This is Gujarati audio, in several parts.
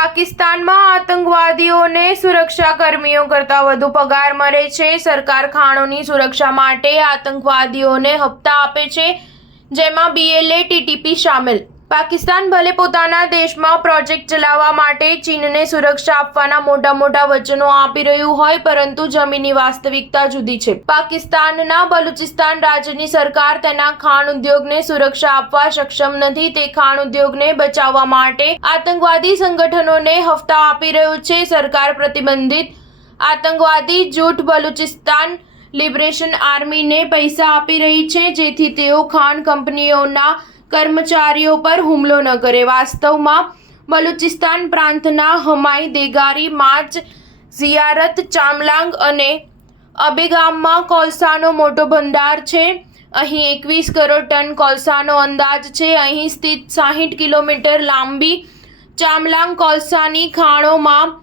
પાકિસ્તાનમાં આતંકવાદીઓને સુરક્ષાકર્મીઓ કરતાં વધુ પગાર મળે છે। સરકાર ખાણોની સુરક્ષા માટે આતંકવાદીઓને હપ્તા આપે છે, જેમાં BLA TTP શામેલ। પાકિસ્તાન ભલે પોતાના દેશમાં પ્રોજેક્ટ ચલાવવા માટે ચીનને સુરક્ષા આપવાના મોટા વચનો આપી રહ્યું હોય, પરંતુ જમીનની વાસ્તવિકતા જુદી છે। પાકિસ્તાનના બલુચિસ્તાન રાજ્યની સરકાર તેના ખાણ ઉદ્યોગને સુરક્ષા આપવા સક્ષમ નથી। તે ખાણ ઉદ્યોગને બચાવવા માટે આતંકવાદી સંગઠનોને હપ્તા આપી રહ્યું છે। સરકાર પ્રતિબંધિત આતંકવાદી જૂથ બલુચિસ્તાન લિબરેશન આર્મીને પૈસા આપી રહી છે, જેથી તેઓ ખાણ કંપનીઓના કર્મચારીઓ પર હુમલો ન કરે। વાસ્તવમાં બલુચિસ્તાન પ્રાંતના હમાઈ, દેગારી, માચ, ઝિયારત, ચામલાંગ અને અબેગામમાં કોલસાનો મોટો ભંડાર છે। અહીં 21 કરોડ ટન કોલસાનો અંદાજ છે। અહીં સ્થિત 60 કિલોમીટર લાંબી ચામલાંગ કોલસાની ખાણોમાં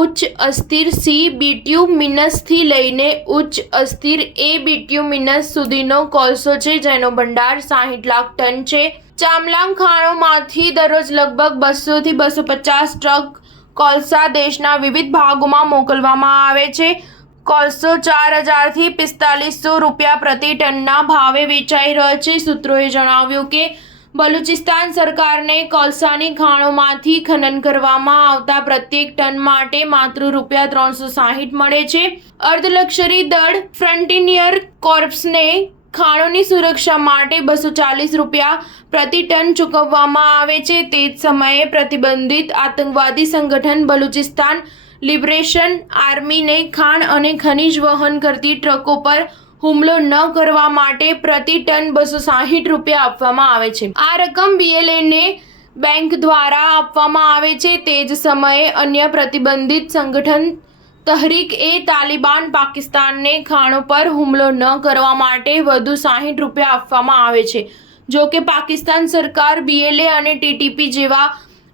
ઉચ્ચ અસ્થિર C બિટ્યુમિનસથી લઈને ઉચ્ચ અસ્થિર A બિટ્યુમિનસ સુધીનો કોલસો છે, જેનો ભંડાર 60 લાખ ટન છે। ચામલાંગ ખાણોમાંથી દરરોજ લગભગ 200 થી 250 ટ્રક કોલસા દેશના વિવિધ ભાગોમાં મોકલવામાં આવે છે। કોલસો 4000 થી 4500 રૂપિયા પ્રતિ ટનના ભાવે વેચાઈ રહ્યો છે। સૂત્રોએ જણાવ્યું કે બલુચિસ્તાન સરકારને કોલસાની ખાણોમાંથી ખનન કરવામાં આવતા પ્રત્યેક ટન માટે માત્ર રૂપિયા 360 મળે છે। અર્ધલશ્કરી દળ ફ્રન્ટિયર કોર્પ્સને ખાણોની સુરક્ષા માટે 240 રૂપિયા પ્રતિ ટન ચૂકવવામાં આવે છે। તે જ સમયે પ્રતિબંધિત આતંકવાદી સંગઠન બલુચિસ્તાન લિબરેશન આર્મીને ખાણ અને ખનીજ વહન કરતી ટ્રકો પર હુમલો ન કરવા માટે પ્રતિ ટન 260 રૂપિયા આપવામાં આવે છે। આ રકમ BLAને બેંક દ્વારા આપવામાં આવે છે। તે જ સમયે અન્ય પ્રતિબંધિત સંગઠન તહરીક-એ-તાલિબાન પાકિસ્તાનને ખાણો પર હુમલો ન કરવા માટે વધુ 60 રૂપિયા આપવામાં આવે છે। જો કે પાકિસ્તાન સરકાર BLA અને TTP જેવા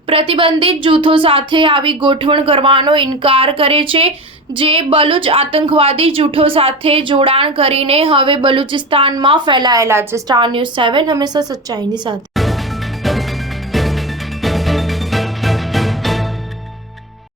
પ્રતિબંધિત જૂથો સાથે આવી ગોઠવણ કરવાનો ઇનકાર કરે છે, જે બલુચ આતંકવાદી જૂથો સાથે જોડાણ કરીને હવે બલુચિસ્તાનમાં ફેલાયેલા છે। સ્ટાર ન્યૂઝ 7 હંમેશા સચ્ચાઈની સાથે।